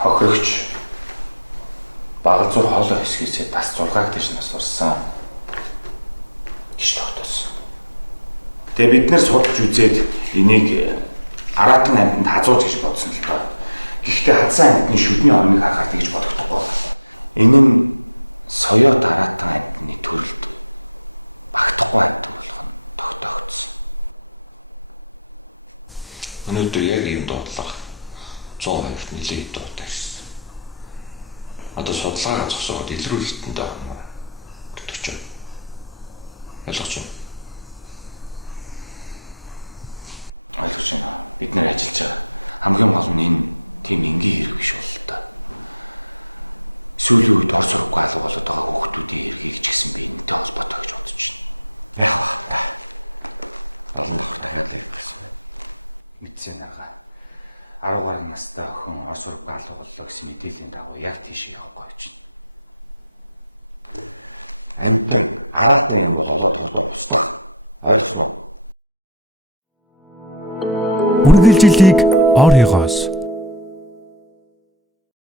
хохирогч багалзуур хоолой хэсгээсээ бас 6-г дэш нас урсан гэж тогтоосон. Тэгээ бид нэр судалж үзээд энийг аратан амьтанд хазууч гэж бодсон л доо. Гэхдээ хадсан амьтны шүдний ормыг харахаар тэгж бодогдохгүй. Энэ нь соёот аратан амьтны төрөлд багтахгүй амьтан болох нь тогтоогдсон. Өнөөдөр яг ийм дуудлага 100% нэлээд дуутай ирсэн. Одоо судалгаа зогсоод илрүүлэлтэнд орно. Өтөч. Ойлгож байна. Ойлгож байна. Бид нэр ажиллаж байгаа. Хамгийн гол нь энэ тийм энгийн хэрэг биш бол та. Сүүлийн үед ор сургууй алга болоод байгаа хүүхдүүдийн эргийг ч гэсэн би энэтэй холбоотой гэж бодож байна. Яг байна та. 70 давхар дахиад л ирэх гэсэн. Мэдсэн байгаа. 10 гаруй настай охин ор сургууй алга боллоо гэсэн мэдээллийн дагуу яг тийш явах гэж байна. Амьтан аратан юм бол олоод хурдан устгах. Ойлгосноо? Үргэлжилтийг оройгоос